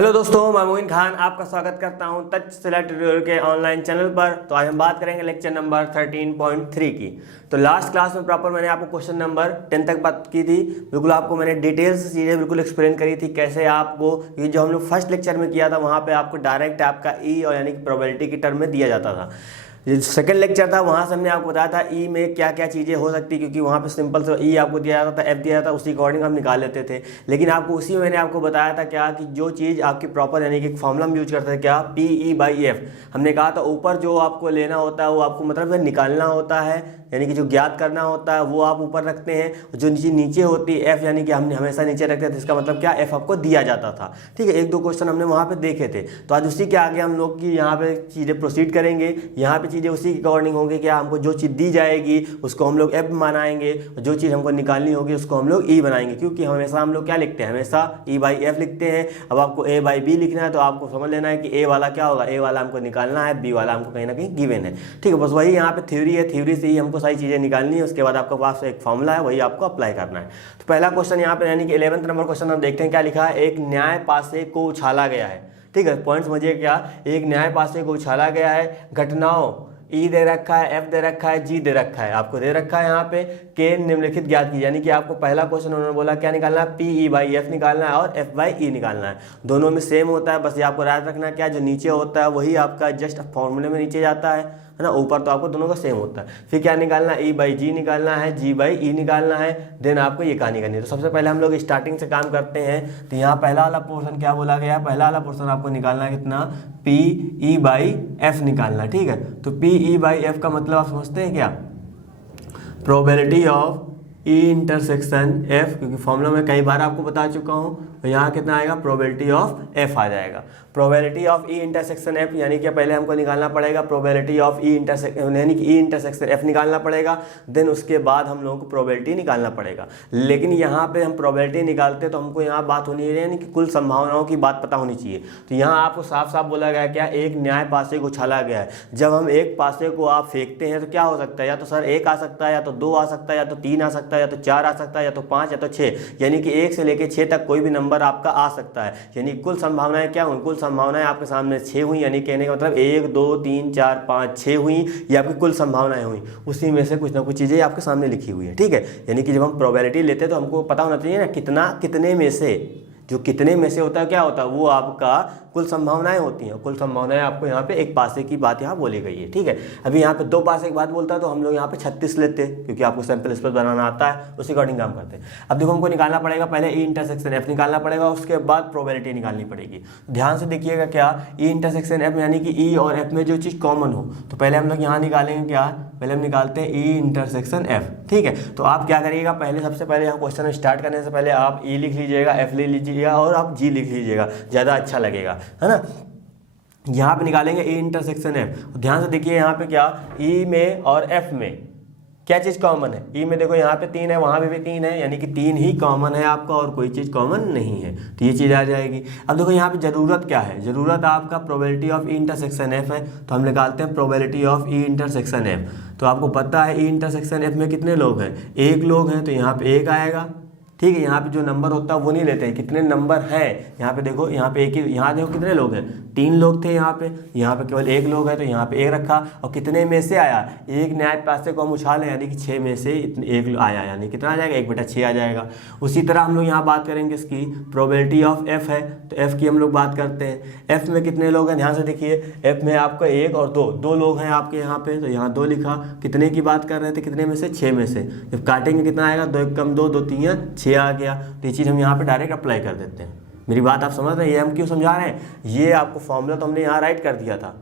Hello दोस्तों, मैं मोइन खान आपका स्वागत करता हूं टच सेलेक्ट ट्यूटोरियल के ऑनलाइन चैनल पर। तो आज हम बात करेंगे लेक्चर नंबर 13.3 की। तो लास्ट क्लास में प्रॉपर मैंने आपको क्वेश्चन नंबर 10 तक बात की थी। बिल्कुल आपको मैंने डिटेल्स से चीज़ें बिल्कुल एक्सप्लेन करी थी कैसे आपको ये जो हम लोग फर्स्ट लेक्चर में किया था वहाँ पे आपको डायरेक्ट आपका ई और यानी कि प्रोबेबिलिटी की टर्म में दिया जाता था। जो सेकंड लेक्चर था वहाँ से हमने आपको बताया था ई में क्या क्या चीज़ें हो सकती, क्योंकि वहाँ पे सिंपल से ई आपको दिया जाता था, एफ दिया जाता था, उसी अकॉर्डिंग हम निकाल लेते थे। लेकिन आपको उसी में मैंने आपको बताया था क्या कि जो चीज़ आपकी प्रॉपर यानी कि फॉर्मूला हम यूज करते थे क्या, पी ई बाई एफ। हमने कहा था ऊपर जो आपको लेना होता है वो आपको मतलब निकालना होता है, यानी कि जो ज्ञात करना होता है वो आप ऊपर रखते हैं। जो नीचे होती है एफ, यानी कि हमने हमेशा नीचे रखते थे, इसका मतलब क्या, एफ आपको दिया जाता था। ठीक है, एक दो क्वेश्चन हमने वहाँ पे देखे थे। तो आज उसी के आगे हम लोग की यहाँ पे चीज़ें प्रोसीड करेंगे। यहाँ पे चीज़ें उसी के अकॉर्डिंग होंगे क्या, हमको जो चीज़ दी जाएगी उसको हम लोग एफ बनाएंगे, जो चीज़ हमको निकालनी होगी उसको हम लोग ई बनाएंगे। क्योंकि हमेशा हम लोग क्या लिखते हैं, हमेशा ई बाई एफ लिखते हैं। अब आपको ए बाई बी लिखना है तो आपको समझ लेना है कि ए वाला क्या होगा, ए वाला हमको निकालना है, बी वाला हमको कहीं ना कहीं गिवन है। ठीक है, बस वही यहाँ पे थ्योरी है, थ्योरी से ही हमको सारी चीज़ें निकालनी है। उसके बाद आपके पास एक फॉर्मूला है, वही आपको अप्लाई करना है। तो पहला क्वेश्चन यहाँ पे यानी कि 11th नंबर क्वेश्चन हम देखते हैं क्या लिखा है। एक न्याय पासे को उछाला गया है। ठीक है, पॉइंट समझिए क्या, एक न्याय पासे को उछाला गया है। घटनाओं ई दे रखा है, एफ दे रखा है, जी दे रखा है, आपको दे रखा है यहाँ पे के निम्नलिखित ज्ञात की। यानी कि आपको पहला क्वेश्चन उन्होंने बोला क्या निकालना है, पी ई बाई एफ निकालना है और एफ बाई ई निकालना है। दोनों में सेम होता है, बस ये आपको याद रखना है क्या, जो नीचे होता है वही आपका जस्ट फॉर्मूले में नीचे जाता है ना, ऊपर तो आपको दोनों का सेम होता है। फिर क्या निकालना है, ई बाई जी निकालना है, जी बाई ई निकालना है, देन आपको ये कहानी करनी है। तो सबसे पहले हम लोग स्टार्टिंग से काम करते हैं। तो यहाँ पहला वाला पोर्शन क्या बोला गया है, पहला वाला पोर्शन आपको निकालना है कितना, पी ई बाई एफ निकालना है। ठीक है, तो पी ई बाई एफ का मतलब आप समझते हैं क्या, probability of E intersection F, क्योंकि फॉर्मूला में कई बार आपको बता चुका हूँ। तो यहाँ कितना आएगा, प्रोबेबिलिटी ऑफ एफ आ जाएगा। Probability of E intersection F यानी कि पहले हमको निकालना पड़ेगा प्रोबेबिलिटी ऑफ ई इंटरसेक्शन, यानी कि ई इंटरसेक्शन एफ निकालना पड़ेगा। देन उसके बाद हम लोगों को प्रोबेबिलिटी निकालना पड़ेगा। लेकिन यहाँ पे हम प्रोबेबिलिटी निकालते तो हमको यहाँ बात होनी चाहिए, यानी कि कुल संभावनाओं की बात पता होनी चाहिए। तो यहाँ आपको साफ साफ बोला गया क्या, एक न्याय पासे को उछाला गया है। जब हम एक पासे को आप फेंकते हैं तो क्या हो सकता है, या तो सर एक आ सकता है, या तो दो आ सकता है, या तो तीन आ सकता है, या तो चार आ सकता है, या तो पाँच, या तो छः। यानी कि एक से लेकर छः तक कोई भी नंबर आपका आ सकता है। यानी कुल संभावनाएं क्या हुई, कुल संभावनाएं आपके सामने 6 हुई। यानी कहने का मतलब 1 2 3 4 5 6 हुई, ये आपकी कुल संभावनाएं हुई। उसी में से कुछ ना कुछ चीज़ें आपके सामने लिखी हुई है। ठीक है, यानी कि जब हम प्रोबेबिलिटी लेते हैं तो हमको पता होना चाहिए ना कितना, कितने में से, जो कितने में से होता है क्या होता है, वो आपका कुल संभावनाएं होती हैं। कुल संभावनाएं आपको यहाँ पे एक पासे की बात यहाँ बोली गई है। ठीक है, अभी यहाँ पे दो पासे की बात बोलता है तो हम लोग यहाँ पे 36 लेते हैं, क्योंकि आपको सैंपल स्पेस बनाना आता है, उसी अकॉर्डिंग काम करते हैं। अब देखो हमको निकालना पड़ेगा पहले ई इंटरसेक्शन एफ निकालना पड़ेगा, उसके बाद प्रोबेबिलिटी निकालनी पड़ेगी। ध्यान से देखिएगा क्या, ई इंटरसेक्शन एफ यानी कि ई और एफ में जो चीज़ कॉमन हो, तो पहले हम लोग यहाँ निकालेंगे क्या, पहले हम निकालते हैं ई इंटरसेक्शन एफ। ठीक है, तो आप क्या करिएगा, पहले सबसे पहले यहाँ क्वेश्चन स्टार्ट करने से पहले आप ई लिख लीजिएगा, एफ लिख लीजिएगा और आप जी लिख लीजिएगा, ज़्यादा अच्छा लगेगा, है ना। यहाँ पे निकालेंगे ई इंटरसेक्शन एफ। ध्यान से देखिए यहाँ पे क्या, ई में और एफ में क्या चीज़ कॉमन है। ई में देखो यहाँ पे 3 है, वहाँ भी 3 है, यानी कि 3 ही कॉमन है आपका और कोई चीज़ कॉमन नहीं है, तो ये चीज़ आ जाएगी। अब देखो यहाँ पे ज़रूरत क्या है, ज़रूरत आपका probability of E intersection F है, तो हम निकालते हैं probability of E intersection F. तो आपको पता है ई इंटरसेक्शन एफ में कितने लोग हैं, एक लोग हैं, तो यहाँ पे एक आएगा। ठीक है, यहाँ पे जो नंबर होता है वो नहीं लेते हैं, कितने नंबर हैं यहाँ पे देखो, यहाँ पे एक ही, यहाँ देखो कितने लोग हैं, 3 लोग थे यहाँ पे केवल एक लोग है, तो यहाँ पे एक रखा। और कितने में से आया, एक न्याय पासे को हम उछालें, यानी कि 6 में से एक आया, यानी कितना आ जाएगा, 1/6 आ जाएगा। उसी तरह हम लोग यहाँ बात करेंगे इसकी प्रोबेबिलिटी ऑफ एफ है, तो एफ की हम लोग बात करते हैं। एफ में कितने लोग हैं, ध्यान से देखिए, एफ में आपका 1 और 2 लोग हैं आपके यहाँ पे, तो यहाँ 2 लिखा। कितने की बात कर रहे थे, कितने में से, 6 में से। जब काटेंगे कितना आएगा, 2 1 कम 2, 2 3 6 आ गया। तो ये चीज़ हम यहाँ पे डायरेक्ट अप्लाई कर देते हैं। मेरी बात आप समझ रहे हैं, ये हम क्यों समझा रहे हैं, ये आपको फॉर्मूला तो हमने यहाँ राइट कर दिया था,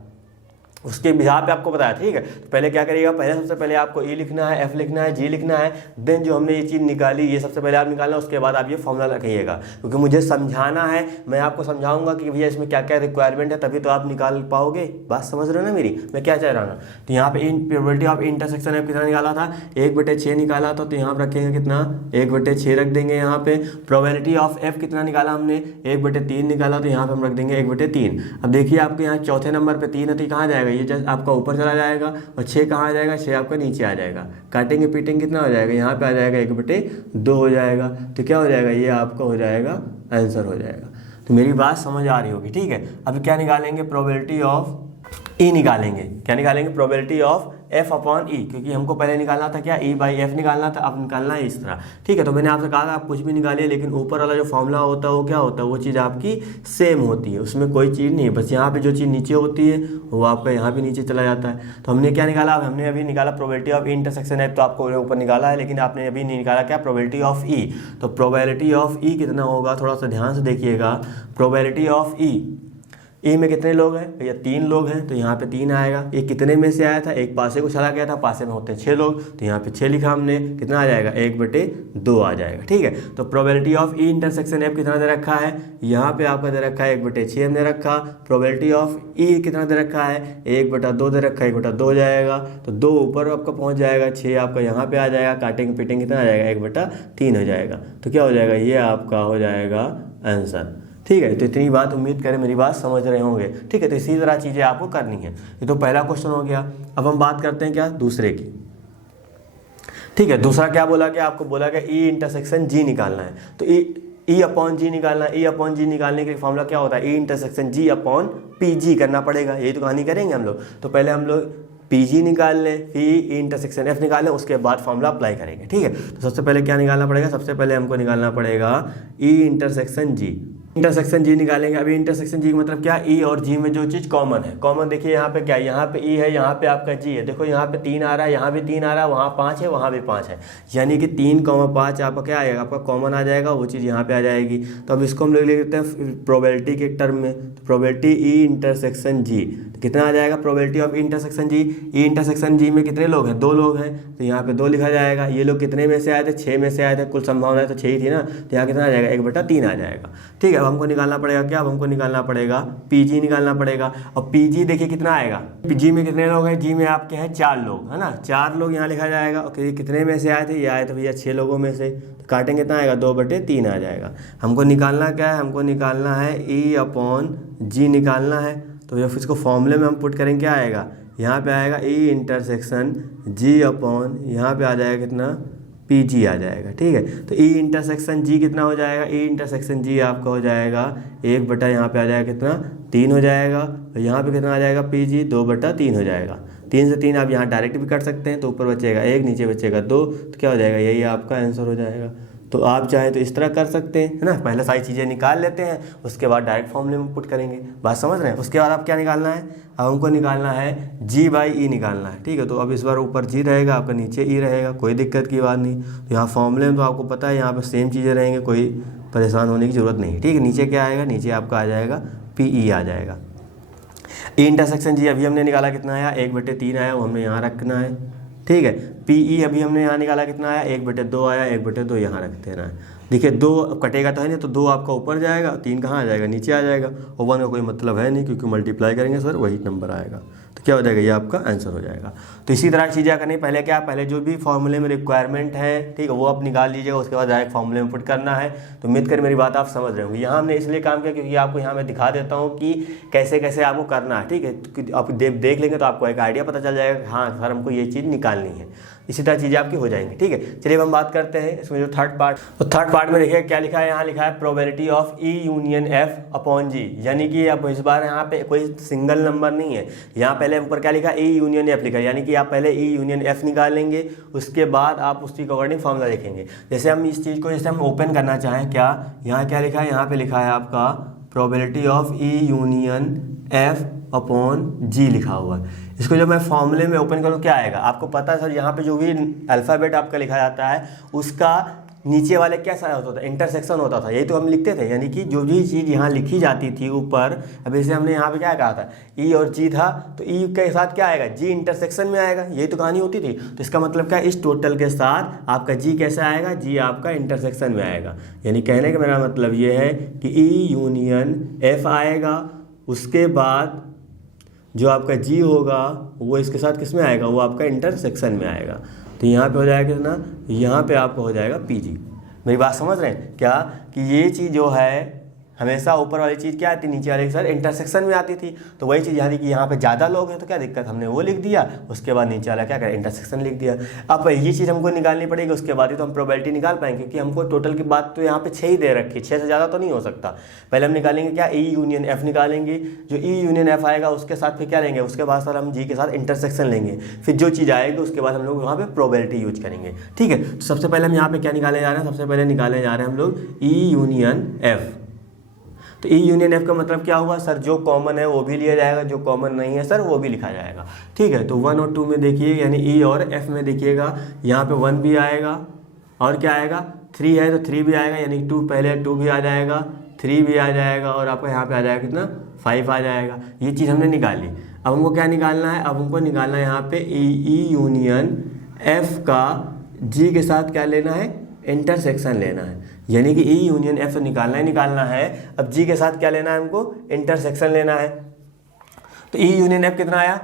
उसके बिहार पे आपको बताया। ठीक है, तो पहले क्या करिएगा, पहले सबसे पहले आपको ई लिखना है, एफ लिखना है, जी लिखना है। देन जो हमने ये चीज़ निकाली, ये सबसे पहले आप निकालना, उसके बाद आप ये फॉर्मूला रखिएगा, क्योंकि मुझे समझाना है, मैं आपको समझाऊंगा कि भैया इसमें क्या क्या रिक्वायरमेंट है, तभी तो आप निकाल पाओगे। बात समझ रहे हो ना मेरी, मैं क्या चाह रहा हूँ। तो यहाँ पे प्रोबेबिलिटी ऑफ इंटरसेक्शन एफ कितना निकाला था, 1/6 निकाला था, तो यहाँ पर रखेंगे कितना, 1/6 रख देंगे यहाँ पे। प्रोबेबिलिटी ऑफ एफ कितना निकाला हमने, 1/3 निकाला, तो यहाँ पे हम रख देंगे 1/3। अब देखिए आपके यहाँ चौथे नंबर पे 3 है, तो कहाँ जाएगा, ये जस्ट आपका ऊपर चला जाएगा, और 6 कहाँ आ जाएगा, 6 आपका नीचे आ जाएगा। काटेंगे पीटेंगे कितना हो जाएगा, यहाँ पे आ जाएगा 1/2 हो जाएगा। तो क्या हो जाएगा, ये आपका हो जाएगा आंसर हो जाएगा। तो मेरी बात समझ आ रही होगी, ठीक है। अब क्या निकालेंगे, प्रोबेबिलिटी ऑफ ई निकालेंगे। क्या निकालेंगे, प्रोबेबिलिटी ऑफ एफ अपॉन ई, क्योंकि हमको पहले निकालना था क्या, ई बाई एफ निकालना था, अब निकालना है इस तरह, ठीक है। तो मैंने आपसे कहा था आप कुछ भी निकालिए, लेकिन ऊपर वाला जो फॉर्मूला होता है वो क्या होता है, वो चीज़ आपकी सेम होती है, उसमें कोई चीज़ नहीं है। बस यहाँ पे जो चीज़ नीचे होती है वो आपका यहाँ भी नीचे चला जाता है। तो हमने क्या निकाला, अब हमने अभी निकाला probability of E intersection F, तो आपको ऊपर निकाला है, लेकिन आपने अभी नहीं निकाला क्या, प्रोबेबिलिटी ऑफ ई। तो प्रोबेबिलिटी ऑफ ई कितना होगा, थोड़ा सा ध्यान से देखिएगा। प्रोबेबिलिटी ऑफ ई में कितने लोग हैं भैया, 3 लोग हैं, तो यहाँ पे 3 आएगा। ये कितने में से आया था, एक पासे को चला गया था, पासे में होते हैं 6 लोग, तो यहाँ पे 6 लिखा हमने, कितना आ जाएगा, 1/2 आ जाएगा, ठीक है। तो probability of E intersection F कितना दे रखा है, यहाँ पे आपका दे रखा है 1/6 हमने रखा। प्रोबेबिलिटी ऑफ ई कितना दे रखा है, 1/2 दे रखा है, 1/2 हो जाएगा, तो 2 ऊपर आपका पहुँच जाएगा, 6 आपका यहाँ पे आ जाएगा, काटेंगे पीटेंगे कितना आ जाएगा, 1/3 हो जाएगा। तो क्या हो जाएगा, ये आपका हो जाएगा आंसर, ठीक है। तो इतनी बात उम्मीद करें मेरी बात समझ रहे होंगे, ठीक है। तो इसी तरह चीज़ें आपको करनी है। ये तो पहला क्वेश्चन हो गया। अब हम बात करते हैं क्या, दूसरे की, ठीक है। दूसरा क्या बोला गया, आपको बोला गया ई इंटरसेक्शन जी निकालना है। तो ई अपॉन जी निकालना है। ई अपॉन जी निकालने के फॉर्मूला क्या होता है, ई इंटरसेक्शन जी अपॉन पी जी करना पड़ेगा। यही तो कहानी करेंगे हम लोग। तो पहले हम लोग पी जी निकाल लें, फिर ई इंटरसेक्शन एफ निकाल लें, उसके बाद फॉर्मूला अप्लाई करेंगे, ठीक है। तो सबसे पहले क्या निकालना पड़ेगा, सबसे पहले हमको निकालना पड़ेगा ई इंटरसेक्शन जी। इंटरसेक्शन जी निकालेंगे। अभी इंटरसेक्शन जी का मतलब क्या, ई और जी में जो चीज़ कॉमन है, कॉमन देखिए यहाँ पे क्या है, यहाँ पे ई है, यहाँ पे आपका जी है। देखो यहाँ पे 3 आ रहा है, यहाँ भी 3 आ रहा है, वहाँ 5 है, वहाँ भी 5 है, यानी कि 3,5 आपका क्या आएगा, आपका कॉमन आ जाएगा, वो चीज़ यहाँ पे आ जाएगी। तो अब इसको हम लोग लिख देते हैं प्रोबेबिलिटी के टर्म में। तो प्रोबेबिलिटी ई इंटरसेक्शन जी कितना आ जाएगा, probability of intersection G. E intersection G में कितने लोग हैं, 2 लोग हैं, तो यहाँ पे 2 लिखा जाएगा। ये लोग कितने में से आए थे, 6 में से आए थे, कुल संभावना है तो 6 ही थी ना, तो यहाँ कितना आ जाएगा, 1/3 आ जाएगा, ठीक है। अब हमको निकालना पड़ेगा क्या, अब हमको निकालना पड़ेगा पीजी निकालना पड़ेगा। और पीजी देखिए कितना आएगा, जी में कितने लोग हैं, जी में आपके हैं 4 लोग, है ना, 4 लोग यहाँ लिखा जाएगा। और कितने में से आए थे, ये आए थे भैया 6 लोगों में से, तो काटेंगे कितना आएगा, 2/3 आ जाएगा। हमको निकालना क्या है, हमको निकालना है ई अपॉन जी निकालना है। तो जब इसको फॉर्मूले में हम पुट करेंगे क्या आएगा, यहाँ पे आएगा ई इंटरसेक्शन जी अपॉन, यहाँ पे आ जाएगा कितना, पी जी आ जाएगा, ठीक है। तो ई इंटरसेक्शन जी कितना हो जाएगा, ई इंटरसेक्शन जी आपका हो जाएगा 1 यहाँ पे आ जाएगा कितना, 3 हो जाएगा। और यहाँ पे कितना आ जाएगा, पी जी 2/3 हो जाएगा। 3 से 3 आप यहाँ डायरेक्ट भी कर सकते हैं, तो ऊपर बचेगा 1, नीचे बचेगा 2, तो क्या हो जाएगा, यही आपका आंसर हो जाएगा। तो आप चाहें तो इस तरह कर सकते हैं, है ना, पहले सारी चीज़ें निकाल लेते हैं, उसके बाद डायरेक्ट फॉर्मूले में पुट करेंगे, बात समझ रहे हैं। उसके बाद आप क्या निकालना है, अब हमको निकालना है जी बाई ई निकालना है, ठीक है। तो अब इस बार ऊपर जी रहेगा, आपका नीचे ई रहेगा, कोई दिक्कत की बात नहीं। तो यहाँ फॉर्मूले में तो आपको पता है यहाँ पर सेम चीज़ें रहेंगे, कोई परेशान होने की ज़रूरत नहीं, ठीक है। नीचे क्या आएगा, नीचे आपका आ जाएगा पी ई आ जाएगा। ई इंटरसेक्शन जी अभी हमने निकाला कितना आया, 1/3 आया, वो हमने यहाँ रखना है, ठीक है। पी ई अभी हमने यहाँ निकाला कितना आया, 1/2 आया, 1/2 यहाँ रखते हैं ना। देखिए 2 कटेगा तो है नहीं, तो 2 आपका ऊपर जाएगा, 3 कहाँ आ जाएगा, नीचे आ जाएगा। और 1 का कोई मतलब है नहीं, क्योंकि मल्टीप्लाई करेंगे सर वही नंबर आएगा। तो क्या हो जाएगा, ये आपका आंसर हो जाएगा। तो इसी तरह चीज़ें करनी, पहले क्या, पहले जो भी फॉर्मूले में रिक्वायरमेंट है, ठीक है, वो आप निकाल लीजिएगा, उसके बाद डायरेक्ट फॉर्मूले में पुट करना है। तो उम्मीद कर मेरी बात आप समझ रहे होंगे। यहाँ हमने इसलिए काम किया क्योंकि आपको यहाँ मैं दिखा देता हूँ कि कैसे कैसे आपको करना है, ठीक है। आप देख लेंगे तो आपको एक आइडिया पता चल जाएगा कि हाँ सर हमको ये चीज़ निकालनी है। इसी तरह चीज़ें आपकी हो जाएंगी, ठीक है। चलिए हम बात करते हैं इसमें जो थर्ड पार्ट, तो थर्ड पार्ट में देखिए क्या लिखा है, यहाँ लिखा है probability of E union F upon G, यानी कि अब इस बार यहाँ पे कोई सिंगल नंबर नहीं है। यहाँ पहले ऊपर क्या लिखा है, ई यूनियन एफ लिखा है, यानी कि आप पहले ई यूनियन एफ निकालेंगे, उसके बाद आप उसकी अकॉर्डिंग फॉर्मूला लिखेंगे। जैसे हम इस चीज़ को जैसे हम ओपन करना चाहें, क्या यहाँ क्या लिखा है, यहाँ पे लिखा है आपका probability of E union F upon G लिखा हुआ है। इसको जब मैं फॉर्मूले में ओपन करूँ क्या आएगा, आपको पता है सर, यहाँ पे जो भी अल्फ़ाबेट आपका लिखा जाता है उसका नीचे वाले क्या सा होता था, इंटरसेक्शन होता था, यही तो हम लिखते थे। यानी कि जो भी चीज़ यहाँ लिखी जाती थी ऊपर, अब जैसे हमने यहाँ पे क्या कहा था, ई और जी था, तो ई के साथ क्या आएगा, जी इंटरसेक्शन में आएगा, यही तो कहानी होती थी। तो इसका मतलब क्या, इस टोटल के साथ आपका जी कैसे आएगा, जी आपका इंटरसेक्शन में आएगा। यानी कहने का मेरा मतलब ये है कि ई यूनियन एफ आएगा, उसके बाद जो आपका जी होगा वो इसके साथ किस में आएगा, वो आपका इंटरसेक्शन में आएगा। तो यहाँ पे हो जाएगा कितना, यहाँ पे आपको हो जाएगा पी जी। मेरी बात समझ रहे हैं क्या, कि ये चीज़ जो है हमेशा ऊपर वाली चीज़ क्या आती थी, नीचे वाले के साथ इंटरसेक्शन में आती थी। तो वही चीज़ यानी कि यहाँ पे ज़्यादा लोग हैं तो क्या दिक्कत, हमने वो लिख दिया, उसके बाद नीचे वाला क्या करें, इंटरसेक्शन लिख दिया। अब ये चीज़ हमको निकालनी पड़ेगी, उसके बाद ही तो हम प्रोबेबिलिटी निकाल पाएंगे, क्योंकि हमको टोटल की बात तो यहाँ पे 6 ही दे रखी है, 6 से ज़्यादा तो नहीं हो सकता। पहले हम निकालेंगे क्या, ई यूनियन एफ निकालेंगे, जो ई यूनियन एफ आएगा उसके साथ फिर क्या लेंगे, उसके बाद सर हम जी के साथ इंटरसेक्शन लेंगे, फिर जो चीज़ आएगी उसके बाद हम लोग वहाँ पे प्रोबेबिलिटी यूज करेंगे। ठीक है, तो सबसे पहले हम यहाँ पे क्या निकाले जा रहे हैं, सबसे पहले निकाले जा रहे हैं हम लोग ई यूनियन एफ। तो ई यूनियन एफ का मतलब क्या हुआ सर, जो कॉमन है वो भी लिया जाएगा, जो कॉमन नहीं है सर वो भी लिखा जाएगा। ठीक है, तो 1 और 2 में देखिए, यानी ई और एफ में देखिएगा, यहाँ पे 1 भी आएगा और क्या आएगा 3 है तो 3 भी आएगा, यानी 2 पहले 2 भी आ जाएगा, 3 भी आ जाएगा और आपका यहाँ पे आ जाएगा कितना 5 आ जाएगा। ये चीज़ हमने निकाली। अब हमको क्या निकालना है, अब हमको निकालना है यहाँ पे ई यूनियन एफ का जी के साथ क्या लेना है, इंटरसेक्शन लेना है, यानी कि ई यूनियन एफ निकालना है। अब जी के साथ क्या लेना है हमको, इंटरसेक्शन लेना है। तो ई यूनियन एफ कितना आया,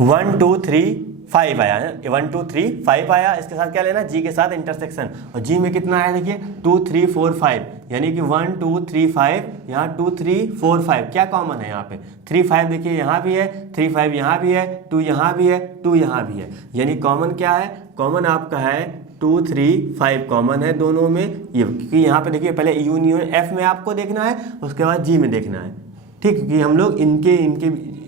1 2 3 5 आया है, 1 2 3 5 आया। इसके साथ क्या लेना, जी के साथ इंटरसेक्शन, और जी में कितना आया देखिए 2 3 4 5, यानी कि 1 2 3 5, यहाँ 2 3 4 5 क्या कॉमन है यहाँ पे 3 5 देखिए यहाँ भी है, 3 5 यहाँ भी है, 2 यहाँ भी है, 2 यहाँ भी है, यानी कॉमन क्या है, कॉमन आपका है 2 3 5 कॉमन है दोनों में ये, क्योंकि यहाँ पे देखिए पहले यूनियन एफ में आपको देखना है, उसके बाद जी में देखना है। ठीक, क्योंकि हम लोग इनके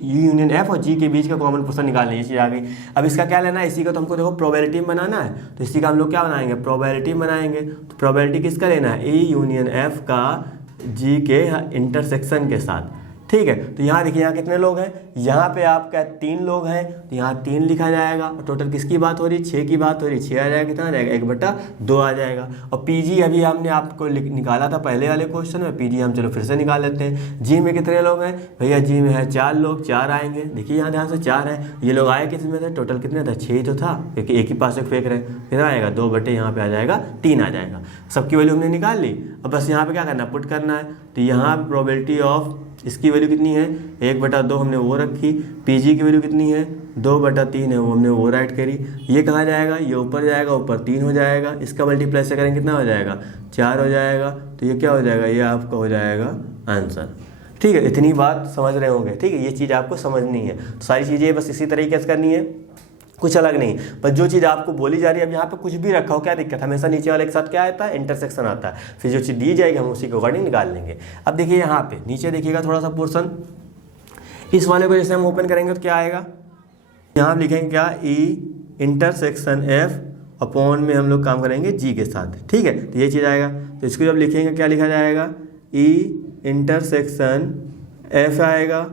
यूनियन एफ और जी के बीच का कॉमन पोर्शन निकालना है, ये चीज़ आ गई। अब इसका क्या लेना है, इसी का तो हमको देखो प्रोबेबिलिटी बनाना है, तो इसी का हम लोग क्या बनाएंगे, प्रोबेबिलिटी बनाएंगे। तो प्रोबेबिलिटी किसका लेना है, ई यूनियन एफ का जी के इंटरसेक्शन के साथ। ठीक है, तो यहाँ देखिए यहाँ कितने लोग हैं, यहाँ पे आपका 3 लोग हैं, तो यहाँ 3 लिखा जाएगा। और टोटल किसकी बात हो रही है, 6 की बात हो रही है, 6 आ जाएगा, कितना आ जाएगा 1/2 आ जाएगा। और पीजी अभी हमने आपको निकाला था पहले वाले क्वेश्चन में, पीजी हम चलो फिर से निकाल लेते हैं। जी में कितने लोग हैं भैया, जी में है 4 लोग, 4 आएंगे, देखिए यहाँ ध्यान से 4 है। ये लोग आए किस में थे, टोटल कितने था 6 ही तो था, क्योंकि एक ही पास एक फेंक रहे, कितना आएगा 2 यहाँ पे आ जाएगा 3 आ जाएगा। सबकी वैल्यू हमने निकाल ली। अब बस यहाँ पे क्या करना, पुट करना है। तो यहाँ प्रोबेबिलिटी ऑफ इसकी वैल्यू कितनी है, 1/2 हमने वो रखी, पीजी की वैल्यू कितनी है 2/3 है, वो हमने वो राइट करी। ये कहाँ जाएगा, ये ऊपर जाएगा, ऊपर 3 हो जाएगा, इसका मल्टीप्लाई से करेंगे कितना हो जाएगा 4 हो जाएगा। तो ये क्या हो जाएगा, ये आपका हो जाएगा आंसर। ठीक है, इतनी बात समझ रहे होंगे। ठीक है, ये चीज़ आपको समझनी है, तो सारी चीज़ें बस इसी तरीके से करनी है, कुछ अलग नहीं। पर जो चीज़ आपको बोली जा रही है, अब यहाँ पे कुछ भी रखा हो क्या दिक्कत, हमेशा नीचे वाले के साथ क्या आता है, इंटरसेक्शन आता है, फिर जो चीज़ दी जाएगी हम उसी के अकॉर्डिंग निकाल लेंगे। अब देखिए यहाँ पे नीचे देखिएगा थोड़ा सा पोर्शन, इस वाले को जैसे हम ओपन करेंगे तो क्या आएगा, यहाँ लिखेंगे क्या, ई इंटरसेक्शन एफ अपॉन में हम लोग काम करेंगे जी के साथ। ठीक है, तो ये चीज़ आएगा। तो इसको जब लिखेंगे क्या लिखा जाएगा, ई इंटरसेक्शन एफ आएगा,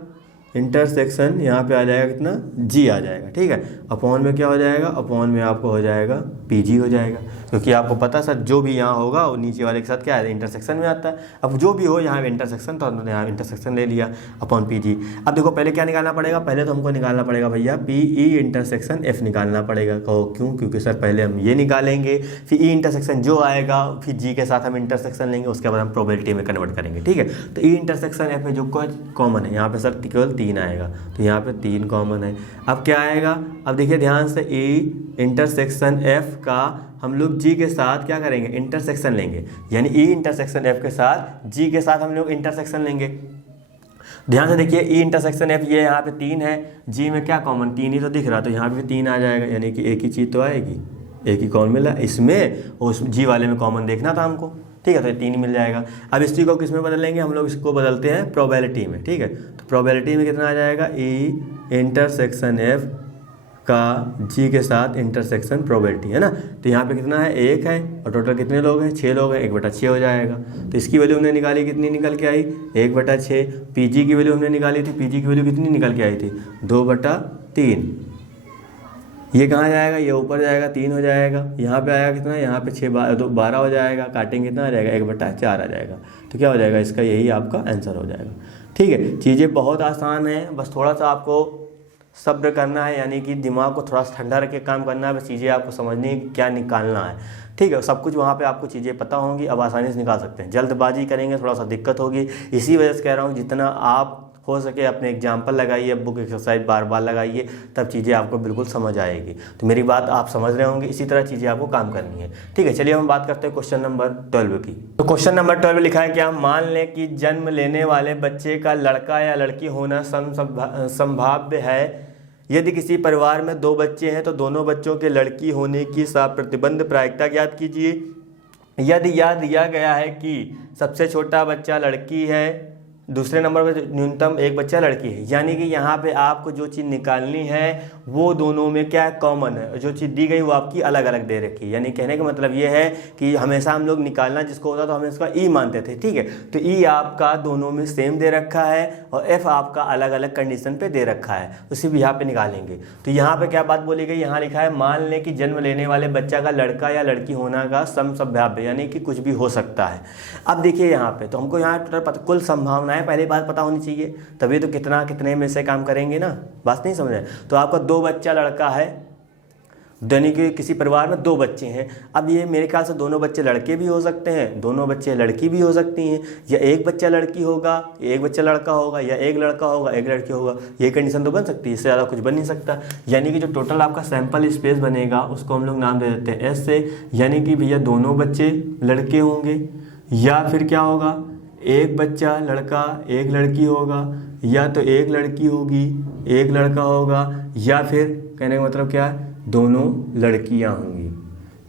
इंटरसेक्शन यहाँ पे आ जाएगा कितना, जी आ जाएगा। ठीक है, अपॉन में क्या हो जाएगा, अपॉन में आपको हो जाएगा पीजी हो जाएगा, क्योंकि आपको पता सर जो भी यहाँ होगा वो नीचे वाले के साथ क्या है, इंटरसेक्शन में आता है। अब जो भी हो यहाँ इंटरसेक्शन, तो हमने यहाँ इंटरसेक्शन ले लिया अपॉन पीजी। अब देखो पहले क्या निकालना पड़ेगा, पहले तो हमको निकालना पड़ेगा भैया पी ई इंटरसेक्शन एफ निकालना पड़ेगा। कहो क्यों, क्योंकि सर पहले हम ये निकालेंगे, फिर ई इंटरसेक्शन जो आएगा, फिर जी के साथ हम इंटरसेक्शन लेंगे, उसके बाद हम प्रोबेबिलिटी में कन्वर्ट करेंगे। ठीक है, तो ई इंटरसेक्शन एफ में जो कॉमन है यहाँ पे सर केवल 3 आएगा, तो यहाँ पे 3 कॉमन है। अब क्या आएगा, अब देखिए ध्यान से, ई इंटरसेक्शन एफ का हम लोग जी के साथ क्या करेंगे, इंटरसेक्शन लेंगे, यानी ई इंटरसेक्शन एफ के साथ जी के साथ हम लोग इंटरसेक्शन लेंगे। ध्यान से देखिए, ई इंटरसेक्शन एफ ये यहाँ पे 3 है, जी में क्या कॉमन 3 ही तो दिख रहा, तो यहाँ पे 3 आ जाएगा, यानी कि एक ही चीज़ तो आएगी, एक ही कॉमन मिला इसमें, उस जी वाले में कॉमन देखना था हमको। ठीक है, तो 3 मिल जाएगा। अब इस चीज़ को किस में बदलेंगे, हम लोग इसको बदलते हैं प्रोबेबिलिटी में। ठीक है, तो प्रोबेबिलिटी में कितना आ जाएगा, ई इंटरसेक्शन एफ का जी के साथ इंटरसेक्शन प्रोबेबिलिटी है ना, तो यहाँ पे कितना है 1 है, और टोटल कितने लोग हैं 6 लोग हैं, 1/6 हो जाएगा। तो इसकी वैल्यू हमने निकाली, कितनी निकल के आई 1/6। पीजी की वैल्यू हमने निकाली थी, पीजी की वैल्यू कितनी निकल के आई थी 2/3। ये कहाँ जाएगा, ये ऊपर जाएगा 3 हो जाएगा, यहाँ पे आएगा कितना, यहाँ पे 6 12 हो जाएगा, काटेंगे कितना आ जाएगा 1/4 आ जाएगा। तो क्या हो जाएगा, इसका यही आपका आंसर हो जाएगा। ठीक है, चीज़ें बहुत आसान है, बस थोड़ा सा आपको सब्र करना है, यानी कि दिमाग को थोड़ा सा ठंडा रख के काम करना है, बस चीज़ें आपको समझनी है क्या निकालना है। ठीक है, सब कुछ वहाँ पे आपको चीज़ें पता होंगी, अब आसानी से निकाल सकते हैं। जल्दबाजी करेंगे थोड़ा सा दिक्कत होगी, इसी वजह से कह रहा हूँ जितना आप हो सके अपने एग्जाम्पल लगाइए, बुक एक्सरसाइज बार बार लगाइए, तब चीज़ें आपको बिल्कुल समझ आएगी। तो मेरी बात आप समझ रहे होंगे, इसी तरह चीज़ें आपको काम करनी है। ठीक है, चलिए हम बात करते हैं क्वेश्चन नंबर 12 की। तो क्वेश्चन नंबर 12 लिखा है क्या, मान लें कि जन्म लेने वाले बच्चे का लड़का या लड़की होना संभाव्य है। यदि किसी परिवार में 2 बच्चे हैं तो दोनों बच्चों के लड़की होने की प्रतिबंध प्रायिकता ज्ञात कीजिए। यदि यह दिया गया है कि सबसे छोटा बच्चा लड़की है, दूसरे नंबर पर न्यूनतम एक बच्चा लड़की है, यानी कि यहाँ पे आपको जो चीज़ निकालनी है वो दोनों में क्या कॉमन है, जो चीज़ दी गई वो आपकी अलग अलग दे रखी है। यानी कहने का मतलब ये है कि हमेशा हम लोग निकालना जिसको होता तो हम इसका ई मानते थे। ठीक है, तो ई आपका दोनों में सेम दे रखा है और एफ आपका अलग अलग कंडीशन पे दे रखा है, उसी भी यहाँ पे निकालेंगे। तो यहाँ पे क्या बात बोली गई, यहाँ लिखा है मान लें कि जन्म लेने वाले बच्चा का लड़का या लड़की होना का संभाव्य, यानी कि कुछ भी हो सकता है। अब देखिए यहाँ पे तो हमको यहाँ टोटल कुल संभावनाएं पहले बात पता होनी चाहिए, तभी तो कितने में से काम करेंगे ना, बात नहीं समझ रहे। तो आपका 2 बच्चा लड़का है, यानी कि किसी परिवार में 2 बच्चे हैं। अब ये मेरे ख्याल से दोनों बच्चे लड़के भी हो सकते हैं, दोनों बच्चे लड़की भी हो सकती हैं, या एक बच्चा लड़की होगा, एक बच्चा लड़का होगा, या एक लड़का होगा एक लड़की होगा। ये कंडीशन तो बन सकती है, इससे ज़्यादा कुछ बन नहीं सकता। यानी कि जो टोटल आपका सैंपल स्पेस बनेगा उसको हम लोग नाम दे देते हैं एस से, यानी कि भैया दोनों बच्चे लड़के होंगे, या फिर क्या होगा, एक बच्चा लड़का एक लड़की होगा, या तो एक लड़की होगी एक लड़का होगा, या फिर कहने का मतलब क्या है, दोनों लड़कियां होंगी।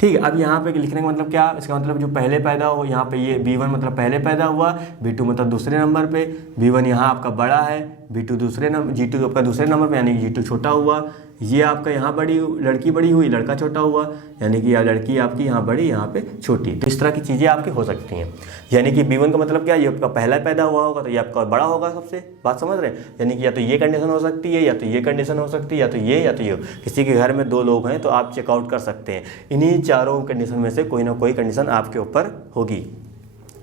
ठीक है, अब यहाँ पे लिखने का मतलब क्या, इसका मतलब जो पहले पैदा हो, यहाँ पे ये B1 मतलब पहले पैदा हुआ, B2 मतलब दूसरे नंबर पे, B1 यहाँ आपका बड़ा है, B2 दूसरे नंबर, G2 आपका दूसरे नंबर पे, यानी कि G2 छोटा हुआ। ये आपका यहाँ लड़की बड़ी हुई, लड़का छोटा हुआ, यानी कि लड़की आपकी यहाँ बड़ी यहाँ पे छोटी। तो इस तरह की चीज़ें आपकी हो सकती हैं। यानी कि B1 का मतलब क्या, ये आपका पहला पैदा हुआ होगा तो ये आपका बड़ा होगा सबसे, बात समझ रहे हैं। यानी कि या तो ये कंडीशन हो सकती है, या तो ये कंडीशन हो सकती है, या तो ये। किसी के घर में 2 लोग हैं तो आप चेकआउट कर सकते हैं, इन्हीं चारों कंडीशन में से कोई ना कोई कंडीशन आपके ऊपर होगी।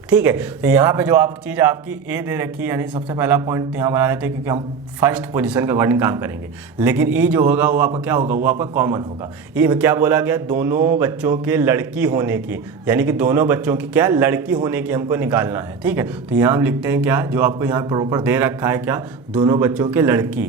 ठीक है, तो यहाँ पे जो आप चीज़ आपकी ए दे रखी है, यानी सबसे पहला पॉइंट यहाँ बना देते हैं क्योंकि हम फर्स्ट पोजीशन के अकॉर्डिंग काम करेंगे। लेकिन ई जो होगा वो आपका क्या होगा, वो आपका कॉमन होगा। ई में क्या बोला गया, दोनों बच्चों के लड़की होने की, यानी कि दोनों बच्चों की क्या लड़की होने की हमको निकालना है। ठीक है, तो यहाँ हम लिखते हैं क्या, जो आपको यहाँ प्रॉपर दे रखा है क्या, दोनों बच्चों के लड़की।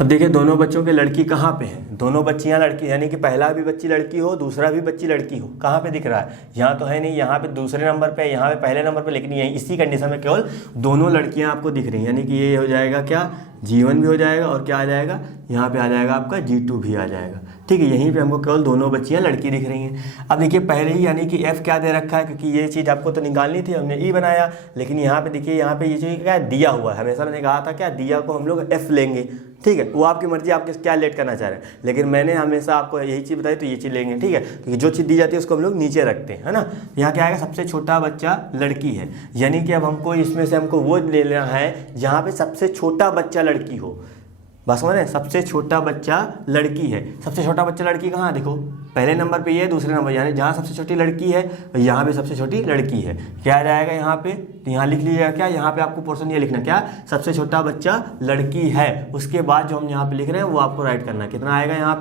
अब देखिए दोनों बच्चों के लड़की कहाँ पे है, दोनों बच्चियाँ लड़की, यानी कि पहला भी बच्ची लड़की हो दूसरा भी बच्ची लड़की हो, कहाँ पे दिख रहा है, यहाँ तो है नहीं, यहाँ पे दूसरे नंबर पे, यहाँ पे पहले नंबर पे, लेकिन यही इसी कंडीशन में केवल दोनों लड़कियाँ आपको दिख रही हैं। यानी कि ये हो जाएगा क्या, G1 भी हो जाएगा, और क्या आ जाएगा, यहाँ पे आ जाएगा आपका G2 भी आ जाएगा। ठीक है, यहीं पे हमको केवल दोनों बच्चियाँ लड़की दिख रही हैं। अब देखिए पहले ही यानी कि F क्या दे रखा है, क्योंकि ये चीज़ आपको तो निकालनी थी, हमने E बनाया, लेकिन यहाँ पे देखिए यहाँ पे ये चीज़ क्या दिया हुआ है। हमेशा मैंने कहा था क्या, दिया को हम लोग F लेंगे। ठीक है, वो आपकी मर्जी, आप क्या लेट करना चाह रहे हैं, लेकिन मैंने हमेशा आपको यही चीज़ बताई तो ये चीज़ लेंगे। ठीक है, क्योंकि जो चीज़ दी जाती है उसको हम लोग नीचे रखते हैं, है ना। यहाँ क्या आएगा, सबसे छोटा बच्चा लड़की है, यानी कि अब हमको इसमें से हमको वो ले लेना है जहाँ पे सबसे छोटा बच्चा लड़की हो। बस समझ रहे हैं, सबसे छोटा बच्चा लड़की है। सबसे छोटा बच्चा लड़की कहाँ, देखो पहले नंबर पे ये, दूसरे नंबर, यानी जहाँ सबसे छोटी लड़की है यहाँ पे सबसे छोटी लड़की है। क्या आ जाएगा यहाँ पे, तो यहाँ लिख लीजिएगा क्या, यहाँ पे आपको पोर्शन ये लिखना क्या, सबसे छोटा बच्चा लड़की है। उसके बाद जो हम यहाँ पे लिख रहे हैं वो आपको राइट करना है। कितना आएगा यहाँ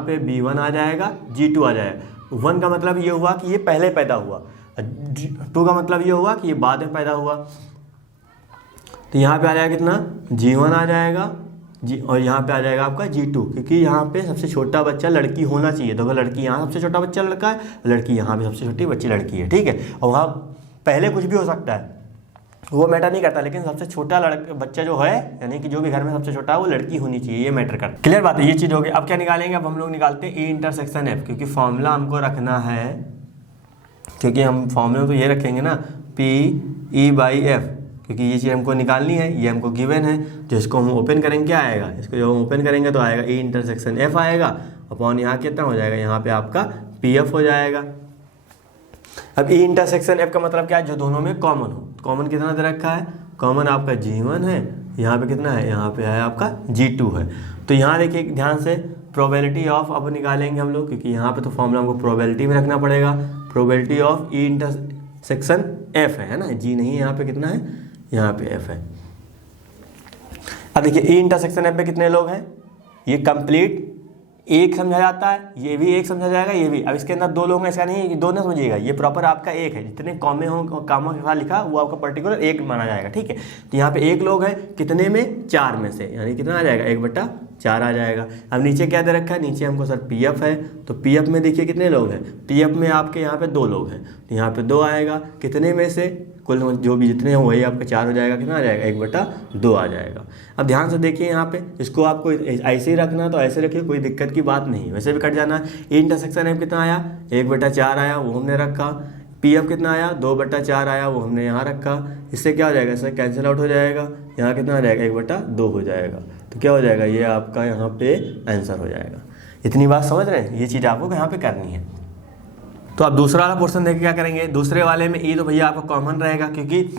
पे B1 आ जाएगा, G2 आ जाएगा। 1 का मतलब ये हुआ कि ये पहले पैदा हुआ, 2 का मतलब ये हुआ कि ये बाद में पैदा हुआ। तो यहाँ पे आ जाएगा कितना, G1 आ जाएगा जी, और यहाँ पे आ जाएगा आपका G2, क्योंकि यहाँ पे सबसे छोटा बच्चा लड़की होना चाहिए। तो अगर लड़की यहाँ सबसे छोटा बच्चा लड़का है, लड़की यहाँ भी सबसे छोटी बच्ची लड़की है। ठीक है, और वहाँ पहले कुछ भी हो सकता है, वो मैटर नहीं करता, लेकिन सबसे छोटा बच्चा जो है, यानी कि जो भी घर में सबसे छोटा है वो लड़की होनी चाहिए, ये मैटर करता है। क्लियर बात है, ये चीज़ हो गई। अब क्या निकालेंगे, अब हम लोग निकालते हैं E∩F, क्योंकि फॉर्मूला हमको रखना है, क्योंकि हम फॉर्मूला तो ये रखेंगे ना, PE/F, क्योंकि ये चीज़ हमको निकालनी है, ये हमको गिवन है। जो इसको हम ओपन करेंगे क्या आएगा, इसको जो हम ओपन करेंगे तो आएगा E∩F आएगा, अपॉन यहाँ कितना हो जाएगा, यहाँ पे आपका PF हो जाएगा। अब E∩F का मतलब क्या है, जो दोनों में कॉमन हो। कॉमन कितना दे रखा है, कॉमन आपका G1 है, यहाँ पे कितना है, यहाँ पे है आपका G2 है। तो यहाँ देखिए ध्यान से, प्रोबेबिलिटी ऑफ अब निकालेंगे हम लोग, क्योंकि यहाँ पे तो फॉर्मूला हमको प्रोबेबिलिटी में रखना पड़ेगा। प्रोबेबिलिटी ऑफ E∩F है ना, G नहीं है, यहाँ पे कितना है, यहाँ पे F है। अब देखिए E∩F पे कितने लोग हैं, ये कंप्लीट एक समझा जाता है, ये भी एक समझा जाएगा, ये भी। अब इसके अंदर 2 लोग हैं, ऐसा नहीं है कि 2 ना समझिएगा, ये प्रॉपर आपका एक है। जितने कॉमे हों, कामों के साथ लिखा वो आपका पर्टिकुलर एक माना जाएगा, ठीक है। तो यहाँ पे 1 लोग है, कितने में, 4 में से, यानी कितना आ जाएगा, 1/4 आ जाएगा। अब नीचे क्या दे रखा है, नीचे हमको सर PF है, तो PF में देखिए कितने लोग हैं, PF में आपके यहाँ पे 2 लोग हैं, तो यहाँ पे 2 आएगा, कितने में से, कुल जो भी जितने हो वही आपका 4 हो जाएगा, कितना आ जाएगा, 1/2 आ जाएगा। अब ध्यान से देखिए यहाँ पे, इसको आपको ऐसे ही रखना तो ऐसे रखिए, कोई दिक्कत की बात नहीं, वैसे भी कट जाना है। ई इंटरसेक्शन F कितना आया, 1/4 आया, वो हमने रखा। PF कितना आया, 2/4 आया, वो हमने यहाँ रखा। इससे क्या हो जाएगा, इससे कैंसिल आउट हो जाएगा, यहाँ कितना आ जाएगा, 1/2 हो जाएगा। तो क्या हो जाएगा, ये आपका यहाँ पे आंसर हो जाएगा। इतनी बात समझ रहे हैं, ये चीज़ आपको यहाँ पे करनी है। तो आप दूसरा वाला पोर्शन देख के क्या करेंगे, दूसरे वाले में ई तो भैया आपका कॉमन रहेगा, क्योंकि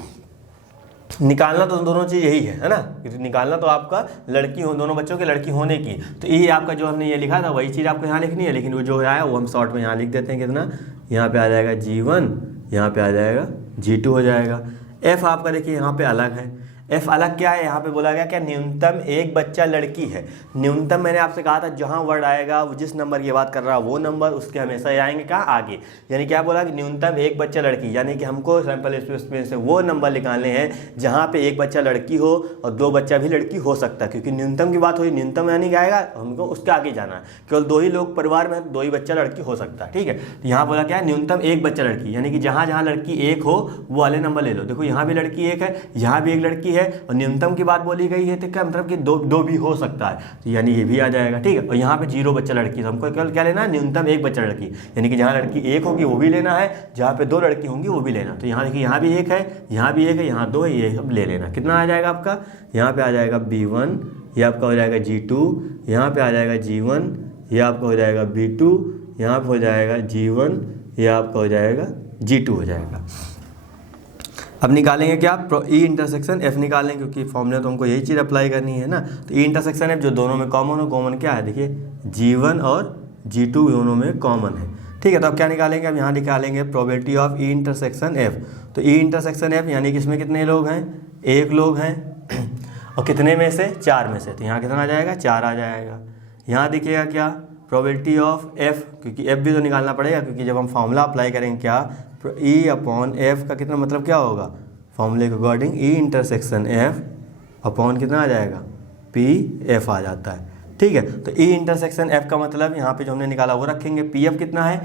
निकालना तो दोनों चीज़ यही है ना, निकालना तो आपका लड़की हो, दोनों बच्चों के लड़की होने की। तो ई आपका जो हमने ये लिखा था वही चीज़ आपको यहाँ लिखनी है, लेकिन वो जो आया वो हम शॉर्ट में यहाँ लिख देते हैं, कितना, यहाँ पे आ जाएगा G1, यहाँ पे आ जाएगा G2 हो जाएगा। F आपका देखिए यहाँ पे अलग है, F अलग क्या है, यहाँ पे बोला गया क्या, न्यूनतम 1 बच्चा लड़की है। न्यूनतम मैंने आपसे कहा था, जहाँ वर्ड आएगा वो जिस नंबर की बात कर रहा है वो नंबर उसके हमेशा आएंगे कहाँ, आगे। यानी क्या बोला कि न्यूनतम 1 बच्चा लड़की, यानी कि हमको सैंपल स्पेस में से वो नंबर निकालने हैं जहाँ पे 1 बच्चा लड़की हो और 2 बच्चा भी लड़की हो सकता है, क्योंकि न्यूनतम की बात हुई, न्यूनतम यानी क्या आएगा, हमको उसके आगे जाना है। केवल 2 ही लोग परिवार में, 2 ही बच्चा लड़की हो सकता है, ठीक है। तो यहाँ बोला क्या है, न्यूनतम 1 बच्चा लड़की, यानी कि जहाँ जहाँ लड़की 1 हो वो वाले नंबर ले लो। देखो यहाँ भी लड़की 1 है, यहाँ भी 1 लड़की है, और न्यूनतम की बात बोली गई है, तो क्या मतलब कि 2 भी हो सकता है, तो यानी ये भी आ जाएगा, ठीक है। और यहाँ पे 0 बच्चा लड़की, तो हमको केवल क्या लेना है, न्यूनतम 1 बच्चा लड़की, यानी कि जहाँ लड़की 1 होगी वो भी लेना है, जहाँ पे 2 लड़की होंगी वो भी लेना। तो यहाँ देखिए, यहाँ भी 1 है, यहाँ भी 1 है, यहाँ 2 है, ये सब ले लेना। कितना आ जाएगा आपका, यहाँ पे आ जाएगा B1, ये आपका हो जाएगा G2, यहाँ पे आ जाएगा G1, ये आपका हो जाएगा B2, यहाँ पे हो जाएगा G1, ये आपका हो जाएगा G2 हो जाएगा। अब निकालेंगे क्या, ई इंटरसेक्शन F निकालेंगे, क्योंकि फॉर्मूला तो हमको यही चीज़ अप्लाई करनी है ना। तो ई इंटरसेक्शन F जो दोनों में कॉमन हो, कॉमन क्या है, देखिए G1 और G2 दोनों में कॉमन है, ठीक है। तो अब क्या निकालेंगे, अब यहाँ निकालेंगे probability of E intersection F। तो ई इंटरसेक्शन F यानी कि इसमें कितने लोग हैं, 1 लोग हैं, और कितने में से, 4 में से, तो यहाँ कितना आ जाएगा, 4 आ जाएगा। यहाँ दिखेगा क्या, प्रोबेबिलिटी ऑफ F, क्योंकि F भी तो निकालना पड़ेगा, क्योंकि जब हम फॉर्मूला अप्लाई करेंगे क्या, E/F का कितना मतलब क्या होगा, फॉर्मूले के according E intersection F upon कितना आ जाएगा, PF आ जाता है, ठीक है। तो ई इंटरसेक्शन F का मतलब यहाँ पे जो हमने निकाला वो रखेंगे। PF कितना है,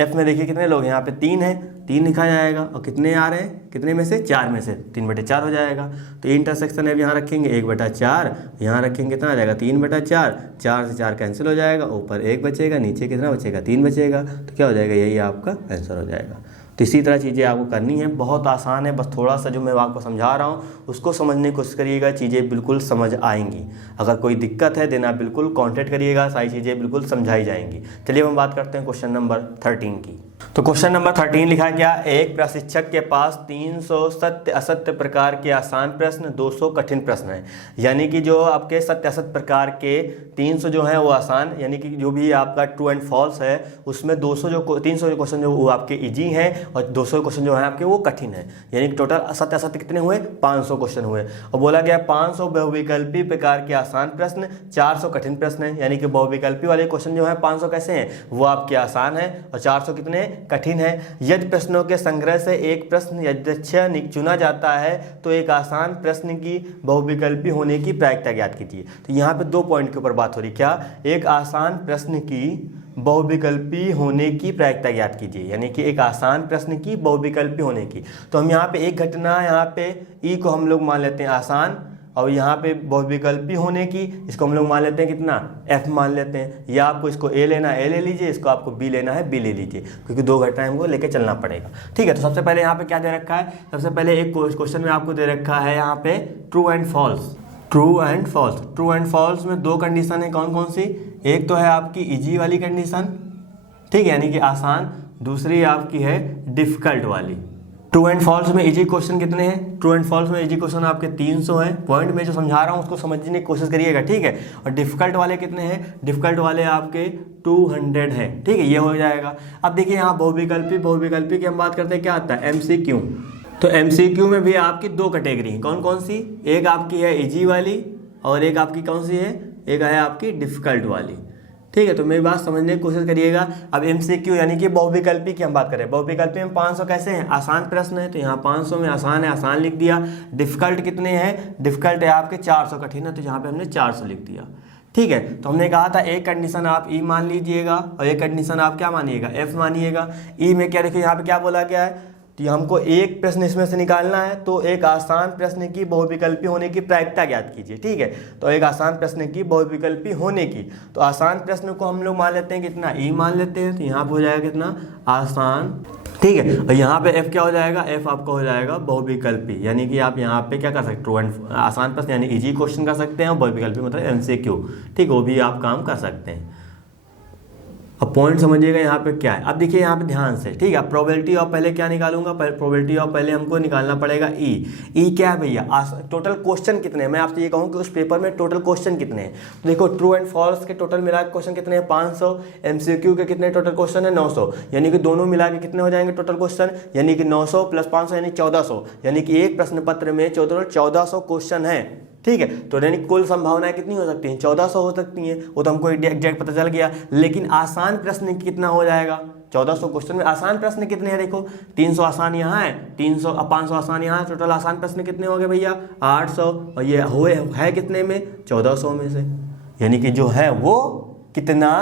F में देखिए कितने लोग हैं, यहाँ पे 3 है, 3 लिखा जाएगा, और कितने आ रहे हैं, कितने में से, 4 में से, 3/4 हो जाएगा। तो ई इंटरसेक्शन F यहाँ रखेंगे 1/4, यहाँ रखेंगे कितना आ जाएगा, 3/4, 4 से 4 कैंसिल हो जाएगा, ऊपर 1 बचेगा, नीचे कितना बचेगा, 3 बचेगा। तो क्या हो जाएगा, यही आपका आंसर हो जाएगा। तो इसी तरह चीज़ें आपको करनी है, बहुत आसान है, बस थोड़ा सा जो मैं आपको समझा रहा हूँ उसको समझने की कोशिश करिएगा, चीज़ें बिल्कुल समझ आएंगी। अगर कोई दिक्कत है देना बिल्कुल कांटेक्ट करिएगा, सारी चीज़ें बिल्कुल समझाई जाएंगी। चलिए हम बात करते हैं क्वेश्चन नंबर 13 की। तो क्वेश्चन नंबर 13 लिखा है क्या, एक प्रशिक्षक के पास 300 सत्य असत्य प्रकार के आसान प्रश्न, 200 कठिन प्रश्न हैं। यानी कि जो आपके सत्य असत्य प्रकार के 300 जो हैं वो आसान, यानी कि जो भी आपका ट्रू एंड फॉल्स है उसमें 300 जो क्वेश्चन जो वो आपके इजी हैं, और 200 क्वेश्चन जो है आपके वो कठिन है। यानी कि टोटल सत्य असत्य कितने हुए, 500 क्वेश्चन हुए। और बोला गया 500 बहुविकल्पी प्रकार के आसान प्रश्न, 400 कठिन प्रश्न है। यानी कि बहुविकल्पी वाले क्वेश्चन जो है 500 कैसे हैं, वो आपके आसान है, और 400 कितने कठिन है। यदि प्रश्नों के संग्रह से एक प्रश्न यदृच्छा चुना जाता है तो एक आसान प्रश्न की बहुविकल्पी होने की प्रायिकता ज्ञात कीजिए। तो यहाँ पे 2 पॉइंट के ऊपर बात हो रही, क्या, एक आसान प्रश्न की बहुविकल्पी होने की प्रायिकता ज्ञात कीजिए, यानी कि एक आसान प्रश्न की बहुविकल्पी होने की। तो हम यहाँ पे एक घटना, यहाँ पे ई को हम लोग मान लेते हैं आसान, और यहाँ पे बहुविकल्पी होने की इसको हम लोग मान लेते हैं कितना, F मान लेते हैं। या आपको इसको A लेना है A ले लीजिए, इसको आपको B लेना है B ले लीजिए, क्योंकि 2 घटनाएं हमको लेके चलना पड़ेगा, ठीक है। तो सबसे पहले यहाँ पे क्या दे रखा है, सबसे पहले एक क्वेश्चन में आपको दे रखा है यहाँ पे true and false. True and false, true and false में 2 कंडीशन है, कौन कौन सी, एक तो है आपकी इजी वाली कंडीशन, ठीक है, यानी कि आसान, दूसरी आपकी है डिफिकल्ट वाली। ट्रू एंड फॉल्स में इजी क्वेश्चन कितने हैं, ट्रू एंड फॉल्स में इजी क्वेश्चन आपके 300 है। पॉइंट में जो समझा रहा हूँ उसको समझने की कोशिश करिएगा, ठीक है। और डिफिकल्ट वाले कितने हैं, डिफिकल्ट वाले आपके 200 है, ठीक है, ये हो जाएगा। अब देखिए यहाँ बहुविकल्पी की हम बात करते हैं, क्या आता है, MCQ। तो MCQ में भी आपकी 2 कैटेगरी हैं, कौन कौन सी, एक आपकी है इजी वाली और एक आपकी कौन सी है, एक है आपकी डिफिकल्ट वाली। ठीक है, तो मेरी बात समझने की कोशिश करिएगा। अब MCQ यानी कि बहुविकल्पी की हम बात करें, बहुविकल्पी में 500 कैसे हैं, आसान प्रश्न है, तो यहाँ 500 में आसान है, आसान लिख दिया। डिफिकल्ट कितने हैं, डिफिकल्ट है आपके 400, कठिन है तो यहाँ पे हमने 400 लिख दिया। ठीक है, तो हमने कहा था एक कंडीशन आप ई मान लीजिएगा और एक कंडीशन आप क्या मानिएगा, एफ मानिएगा। ई में क्या, देखिए यहाँ पे क्या बोला गया है, तो हमको एक प्रश्न इसमें से निकालना है, तो एक आसान प्रश्न की बहुविकल्पी होने की प्रायिकता ज्ञात कीजिए। ठीक है, तो एक आसान प्रश्न की बहुविकल्पी होने की, तो आसान प्रश्न को हम लोग मान लेते हैं कितना, ई मान लेते हैं, तो यहाँ पे हो जाएगा कितना, आसान। ठीक है, और यहाँ पे एफ क्या हो जाएगा, एफ आपका हो जाएगा बहुविकल्पी, यानी कि आप यहाँ पे क्या कर सकते हो, आसान प्रश्न यानी इजी क्वेश्चन कर सकते हैं, और बहुविकल्पी मतलब MCQ। ठीक है, वो भी आप काम कर सकते हैं। अब पॉइंट समझिएगा यहाँ पे क्या है। अब देखिए यहाँ पे ध्यान से, ठीक है, प्रोबेबिलिटी ऑफ पहले क्या निकालूंगा, प्रोबेबिलिटी ऑफ पहले हमको निकालना पड़ेगा ई क्या है भैया, टोटल क्वेश्चन कितने हैं। मैं आपसे ये कहूँ कि उस पेपर में टोटल क्वेश्चन कितने हैं, तो देखो ट्रू एंड फॉल्स के टोटल मिला के क्वेश्चन कितने हैं, 500। MCQ के कितने टोटल क्वेश्चन है, 900, यानी कि दोनों मिला के कितने हो जाएंगे टोटल क्वेश्चन, यानी कि 900 प्लस 500 यानी 1400, यानी कि एक प्रश्न पत्र में 1400 क्वेश्चन है। ठीक है, तो यानी कुल संभावनाएं कितनी हो सकती हैं, 1400 हो सकती हैं, वो तो हमको एग्जैक्ट पता चल गया। लेकिन आसान प्रश्न कितना हो जाएगा, 1400 क्वेश्चन में आसान प्रश्न कितने हैं, देखो 300 आसान यहाँ है, 300 500 आसान यहाँ है, टोटल आसान प्रश्न कितने हो गए भैया 800, और ये हुए है कितने में, 1400 में से, यानी कि जो है वो कितना,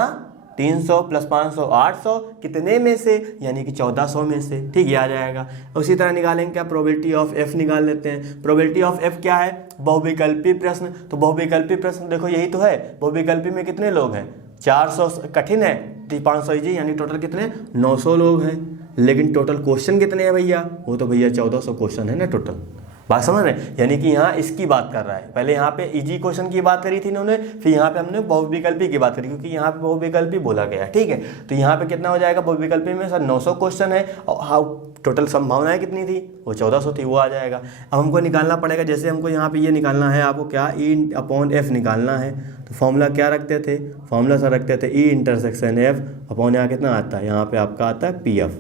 300 प्लस 500 800, कितने में से, यानी कि 1400 में से। ठीक है, आ जाएगा। उसी तरह निकालेंगे क्या, प्रोबेबिलिटी ऑफ एफ निकाल लेते हैं। प्रोबेबिलिटी ऑफ एफ क्या है, बहुविकल्पी प्रश्न, तो बहुविकल्पी प्रश्न देखो यही तो है, बहुविकल्पी में कितने लोग हैं, 400 कठिन है, 500 इजी, यानी टोटल कितने 900 लोग हैं। लेकिन टोटल क्वेश्चन कितने हैं भैया, वो तो भैया 1400 क्वेश्चन है ना टोटल। बात समझ रहे हैं, यानी कि यहाँ इसकी बात कर रहा है, पहले यहाँ पे इजी क्वेश्चन की बात करी थी इन्होंने, फिर यहाँ पे हमने बहुविकल्पी की बात करी, क्योंकि यहाँ पे बहुविकल्पी बोला गया। ठीक है, तो यहाँ पे कितना हो जाएगा, बहुविकल्पी में सर 900 क्वेश्चन है, और टोटल संभावनाएं कितनी थी, वो 1400 थी, वो आ जाएगा। अब हमको निकालना पड़ेगा, जैसे हमको यहाँ पे ये निकालना है, आपको क्या E/F निकालना है, तो फॉर्मूला क्या रखते थे, फॉर्मूला सर रखते थे E/F अपॉन यहाँ कितना आता है, यहाँ पे आपका आता है PF।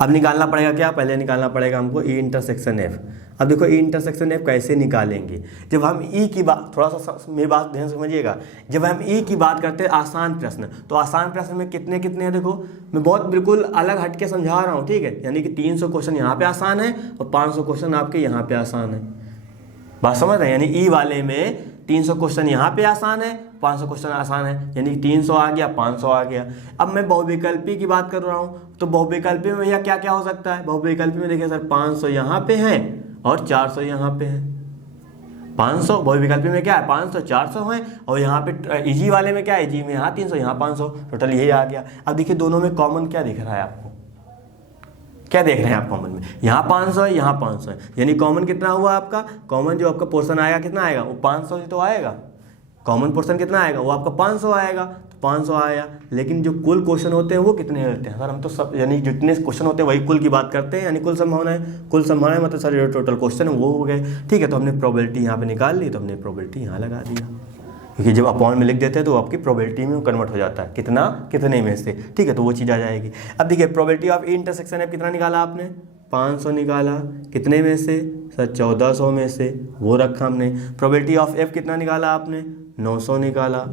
अब निकालना पड़ेगा क्या, पहले निकालना पड़ेगा हमको E/F। अब देखो E/F कैसे निकालेंगे, जब हम ई की बात, थोड़ा सा मेरी बात ध्यान समझिएगा, जब हम ई की बात करते हैं आसान प्रश्न, तो आसान प्रश्न में कितने कितने हैं, देखो मैं बहुत बिल्कुल अलग हट के समझा रहा हूँ। ठीक है, यानी कि 300 क्वेश्चन यहाँ पे आसान है और 500 क्वेश्चन आपके यहाँ पे आसान है। बात समझ रहे हैं, यानी ई वाले में 300 क्वेश्चन यहाँ पे आसान है, 500 क्वेश्चन आसान है, यानी 300 आ गया, 500 आ गया। अब मैं बहुविकल्पी की बात कर रहा हूँ, तो बहुविकल्पी में भैया क्या क्या हो सकता है, बहुविकल्पी में देखिए सर 500 यहाँ पे है और 400 यहाँ पे है। 500 बहुविकल्पी में क्या है, 500 400 है, और यहाँ पे इजी वाले में क्या है, इजी में यहाँ 300 यहाँ 500, टोटल यही आ गया। अब देखिए दोनों में कॉमन क्या दिख रहा है आपको, क्या देख रहे हैं आप कॉमन में, यहाँ 500 है, यहाँ 500 है, यानी कॉमन कितना हुआ आपका, कॉमन जो आपका पोर्शन आएगा कितना आएगा, वो 500 ही तो आएगा। कॉमन पोर्शन कितना आएगा, वो आपका 500 आएगा, तो 500 आया। लेकिन जो कुल क्वेश्चन होते हैं वो कितने होते हैं सर, हम तो सब यानी जितने क्वेश्चन होते हैं वही कुल की बात करते हैं, यानी कुल संभावनाएं मतलब सर जो टोटल क्वेश्चन है वो हो गए। ठीक है, तो हमने प्रोबेबिलिटी यहाँ पे निकाल ली, तो हमने प्रोबेबिलिटी यहाँ लगा दिया, क्योंकि जब अपॉन में लिख देते हैं तो आपकी प्रोबेबिलिटी में कन्वर्ट हो जाता है, कितना कितने में से। ठीक है, तो वो चीज़ आ जाएगी। अब देखिए प्रोबेबिलिटी ऑफ E/F कितना निकाला आपने, 500 निकाला, कितने में से सर 1400 में से, वो रखा हमने। प्रोबेबिलिटी ऑफ F कितना निकाला आपने, 900 निकाला,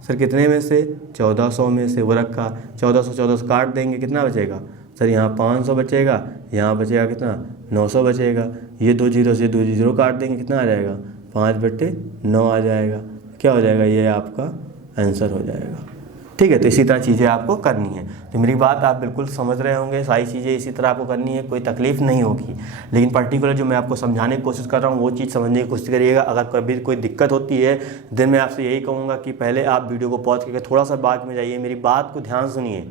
सर कितने में से 1400 में से, वो रखा। 1400 काट देंगे, कितना बचेगा सर, यहाँ 500 बचेगा, यहाँ बचेगा कितना 900 बचेगा, ये 2 जीरो से 2 जीरो काट देंगे, कितना आ जाएगा 5/9 आ जाएगा। क्या हो जाएगा, ये आपका आंसर हो जाएगा। ठीक है, तो इसी तरह चीज़ें आपको करनी है। तो मेरी बात आप बिल्कुल समझ रहे होंगे, सारी चीज़ें इसी तरह आपको करनी है, कोई तकलीफ नहीं होगी। लेकिन पर्टिकुलर जो मैं आपको समझाने की कोशिश कर रहा हूँ वो चीज़ समझने की कोशिश करिएगा। अगर कभी कोई दिक्कत होती है दिन मैं आपसे यही कहूँगा कि पहले आप वीडियो को पॉज करके थोड़ा सा बात में जाइए, मेरी बात को ध्यान सुनिए,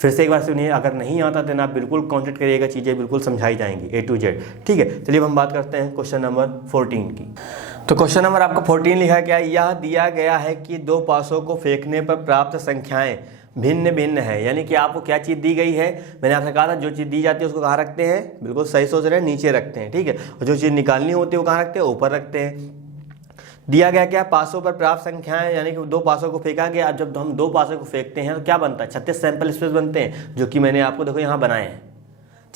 फिर से एक बार सुनिए। अगर नहीं आता तो आप बिल्कुल कॉन्टेक्ट करिएगा, चीज़ें बिल्कुल समझाई जाएंगी A to Z। ठीक है, चलिए हम बात करते हैं क्वेश्चन नंबर 14 की। तो क्वेश्चन नंबर आपका 14 लिखा क्या है, यह दिया गया है कि 2 पासों को फेंकने पर प्राप्त संख्याएं भिन्न भिन्न है। यानी कि आपको क्या चीज़ दी गई है, मैंने आपसे कहा था जो चीज़ दी जाती है उसको कहाँ रखते हैं, बिल्कुल सही सोच रहे हैं, नीचे रखते हैं। ठीक है, और जो चीज़ निकालनी होती है वो कहाँ रखते हैं, ऊपर रखते हैं। दिया गया क्या, पासों पर प्राप्त संख्याएं, यानी कि 2 पासों को फेंका गया। जब हम 2 पासों को फेंकते हैं तो क्या बनता है, 36 सैंपल स्पेस बनते हैं, जो कि मैंने आपको देखो यहाँ बनाए हैं।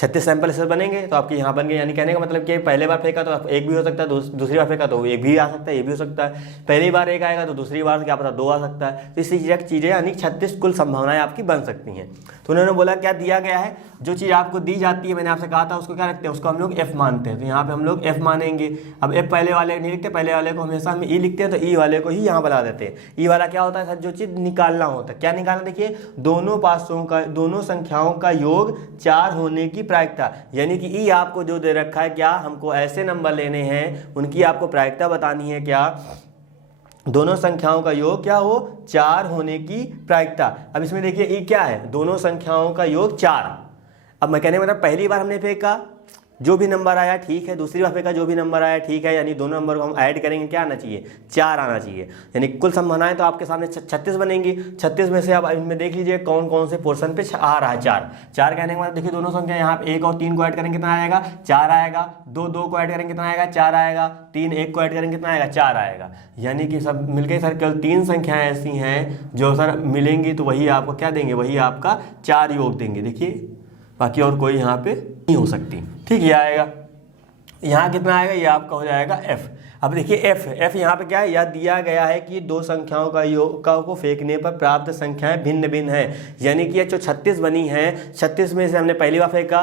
36 सैंपल ऐसे बनेंगे तो आपके यहाँ बन गए। यानी कहने का मतलब कि पहले बार फेंका तो एक भी हो सकता है, दूसरी बार फेंका तो एक भी आ सकता है, ये भी हो सकता है। पहली बार एक आएगा तो दूसरी बार क्या पता 2 आ सकता है। तो इसी चीज़ें यानी 36 कुल संभावनाएं आपकी बन सकती हैं। तो उन्होंने बोला क्या दिया गया है, जो चीज़ आपको दी जाती है, मैंने आपसे कहा था उसको क्या रखते हैं, उसको हम लोग एफ मानते हैं। तो यहाँ पे हम लोग एफ मानेंगे। अब एफ पहले वाले नहीं लिखते, पहले वाले को हमेशा हम ई लिखते हैं, तो ई वाले को ही यहाँ बना देते हैं। ई वाला क्या होता है सर, जो चीज़ निकालना होता है। क्या निकालना, देखिए दोनों पासों का, दोनों संख्याओं का योग 4 होने की प्रायिकता, यानी कि ई आपको जो दे रखा है, क्या हमको ऐसे नंबर लेने हैं, उनकी आपको प्रायिकता बतानी है, क्या दोनों संख्याओं का योग क्या हो 4 होने की प्रायिकता। अब इसमें देखिए ई क्या है, दोनों संख्याओं का योग 4। अब मैं कहने मतलब पहली बार हमने फेंका जो भी नंबर आया ठीक है, दूसरी बार फेंका जो भी नंबर आया ठीक है, यानी दोनों नंबर को हम ऐड करेंगे, क्या आना चाहिए 4 आना चाहिए। यानी कुल संभावनाएं तो आपके सामने 36 बनेंगी। 36 में से अब इनमें देख लीजिए कौन कौन से पोर्शन पे आ रहा है 4 कहने के बाद देखिए दोनों संख्या यहाँ पे 1 और 3 को ऐड करेंगे कितना आएगा 4 आएगा, 2 को ऐड करेंगे कितना आएगा 4 आएगा, 3 1 को ऐड करेंगे कितना आएगा 4 आएगा। यानी कि सब मिलकर सर केवल 3 संख्याएं ऐसी हैं जो सर मिलेंगी तो वही आपको क्या देंगे, वही आपका 4 योग देंगे। देखिए बाकी और कोई यहाँ पे नहीं हो सकती। ठीक, ये आएगा, यहाँ कितना आएगा, ये आपका हो जाएगा f। अब देखिए f यहाँ पे क्या है, यह दिया गया है कि 2 संख्याओं का योग को फेंकने पर प्राप्त संख्याएं भिन्न भिन्न है। यानी कि ये जो 36 बनी है, 36 में से हमने पहली बार फेंका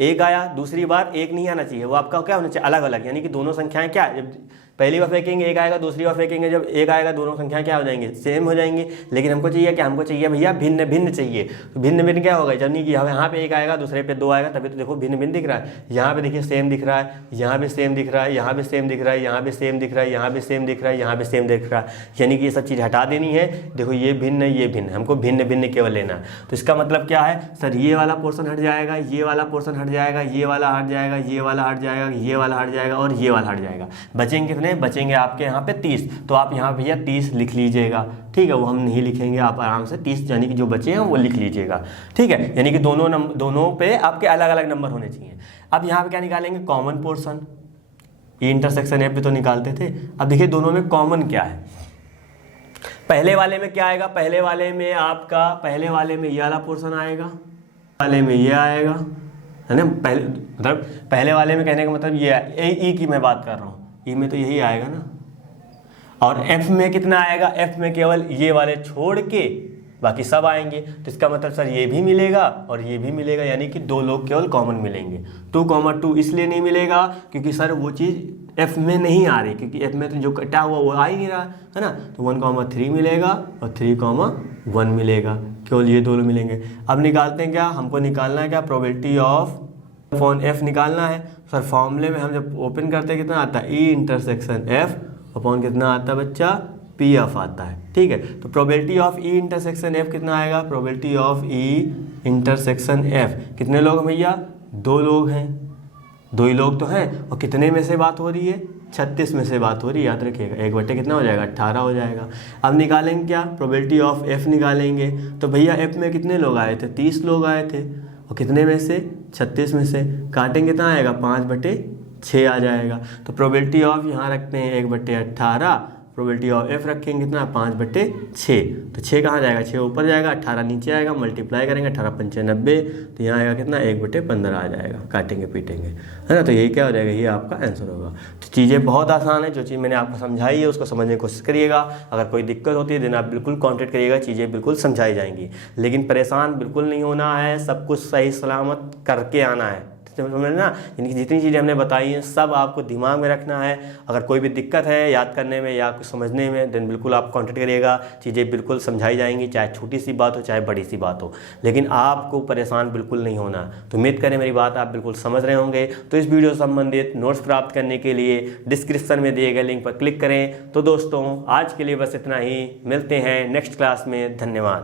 1 आया, दूसरी बार 1 नहीं आना चाहिए, वो आपका क्या होना चाहिए अलग अलग। यानी कि दोनों संख्याएं क्या, जब पहली बार फेंकेंगे 1 आएगा, दूसरी बार फेंकेंगे जब 1 आएगा, दोनों संख्याएं क्या हो जाएंगी सेम हो जाएंगी। लेकिन हमको चाहिए क्या, हमको चाहिए भैया भिन्न भिन्न चाहिए। तो भिन्न भिन्न क्या होगा, यानी कि यहाँ पे 1 आएगा, दूसरे पे 2 आएगा, तभी तो देखो भिन्न भिन्न दिख रहा है। यहाँ पे देखिए सेम दिख रहा है, यहाँ भी सेम दिख रहा है, यहाँ भी सेम दिख रहा है, यहाँ भी सेम दिख रहा है, यहाँ भी सेम दिख रहा है, यहाँ भी सेम दिख रहा है। यानी कि ये सब चीज़ हटा देनी है। देखो ये भिन्न है, ये भिन्न, हमको भिन्न भिन्न केवल लेना है। तो इसका मतलब क्या है सर, ये वाला पोर्शन हट जाएगा, ये वाला पोर्शन हट जाएगा, ये वाला हट जाएगा, ये वाला हट जाएगा, ये वाला हट जाएगा और ये वाला हट जाएगा। बचेंगे कितने, बचेंगे आपके यहाँ पे 30। तो आप यहाँ भैया 30 लिख लीजिएगा। ठीक है, वो हम नहीं लिखेंगे, आप आराम से 30 यानी कि जो बचे हैं वो लिख लीजिएगा। ठीक है, यानी कि दोनों पे आपके अलग अलग नंबर होने चाहिए। अब यहाँ पे क्या निकालेंगे, कॉमन पोर्शन। ये इंटरसेक्शन एफ भी तो निकालते थे। अब देखिए दोनों में कॉमन क्या है। पहले वाले में क्या आएगा, पहले वाले में ये वाला पोर्शन आएगा, वाले में ये आएगा, है ना। पहले वाले में कहने का मतलब ये है, ई की मैं बात कर रहा हूँ, ई में तो यही आएगा ना। और एफ में कितना आएगा, एफ में केवल ये वाले छोड़ के बाकी सब आएंगे। तो इसका मतलब सर ये भी मिलेगा और ये भी मिलेगा, यानी कि 2 लोग केवल कॉमन मिलेंगे। 2, इसलिए नहीं मिलेगा क्योंकि सर वो चीज़ एफ में नहीं आ रही, क्योंकि एफ में तो जो कटा हुआ वो आ ही नहीं रहा है ना। तो 1,3 मिलेगा और 3,1 मिलेगा, केवल ये 2 मिलेंगे। अब निकालते हैं क्या, हमको निकालना है क्या, प्रोबेबिलिटी ऑफ अपॉन एफ निकालना है। सर फॉर्मूले में हम जब ओपन करते हैं कितना आता है, ई इंटरसेक्शन एफ अपॉन कितना आता है बच्चा, पी एफ आता है। ठीक है, तो probability of E intersection F कितना आएगा, probability of E intersection F कितने लोग हैं भैया, 2 लोग हैं, 2 ही लोग तो हैं। और कितने में से बात हो रही है, 36 में से बात हो रही है, याद रखिएगा। 1/, कितना हो जाएगा 18 हो जाएगा। अब निकालेंगे क्या, प्रोबेबिलिटी ऑफ एफ निकालेंगे। तो भैया एफ में कितने लोग आए थे, 30 लोग आए थे, और कितने में से 36 में से काटेंगे कितना आएगा, 5/6 आ जाएगा। तो प्रोबेबिलिटी ऑफ यहाँ रखते हैं 1/18, प्रोबेबिलिटी ऑफ एफ रखेंगे कितना 5/6। तो 6 कहाँ जाएगा, 6 ऊपर जाएगा, 18 नीचे आएगा, मल्टीप्लाई करेंगे 18 पंचे 90, तो यहाँ आएगा कितना 1/15 आ जाएगा। काटेंगे पीटेंगे, है ना। तो यही क्या हो जाएगा, ये आपका आंसर होगा। तो चीज़ें बहुत आसान है, जो चीज़ मैंने आपको समझाई है उसको समझने की कोशिश करिएगा। अगर कोई दिक्कत होती है दिन आप बिल्कुल कॉन्टेक्ट करिएगा, चीज़ें बिल्कुल समझाई जाएंगी। लेकिन परेशान बिल्कुल नहीं होना है, सब कुछ सही सलामत करके आना है, समझना। यानी जितनी चीज़ें हमने बताई हैं सब आपको दिमाग में रखना है। अगर कोई भी दिक्कत है याद करने में या कुछ समझने में, देन बिल्कुल आप कांटेक्ट करिएगा, चीज़ें बिल्कुल समझाई जाएंगी, चाहे छोटी सी बात हो चाहे बड़ी सी बात हो। लेकिन आपको परेशान बिल्कुल नहीं होना। तो उम्मीद करें मेरी बात आप बिल्कुल समझ रहे होंगे। तो इस वीडियो से संबंधित नोट्स प्राप्त करने के लिए डिस्क्रिप्शन में दिए गए लिंक पर क्लिक करें। तो दोस्तों आज के लिए बस इतना ही, मिलते हैं नेक्स्ट क्लास में। धन्यवाद।